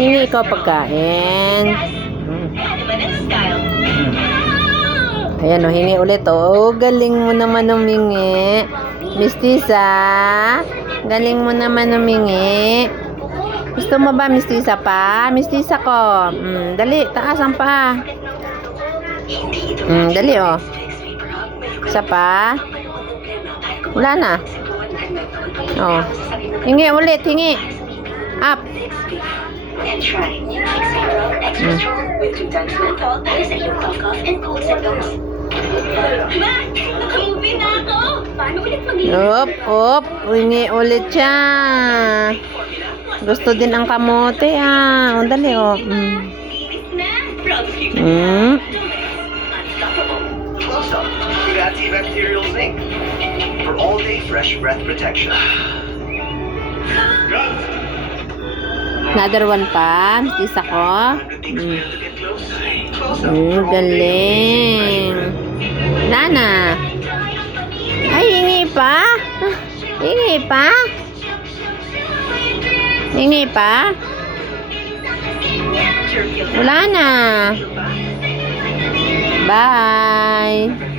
Hingi ikaw pagkain. Ayan o, hingi ulit o. Galing mo naman humingi. Mistisa. Galing mo naman humingi. Gusto mo ba mistisa pa? Mistisa ko. Dali, taasan pa. Dali o. Isa pa. Wala na. O. Hingi ulit, hingi. Up. Op. Hingi ulit siya. Gusto din ang kamote O, dali o. Antibacterial zinc for all-day fresh breath protection. Another one pa. Mistisa ko. Galing. Nana. Ay, hingi pa. Hingi pa. Hingi pa. Wala na. Bye.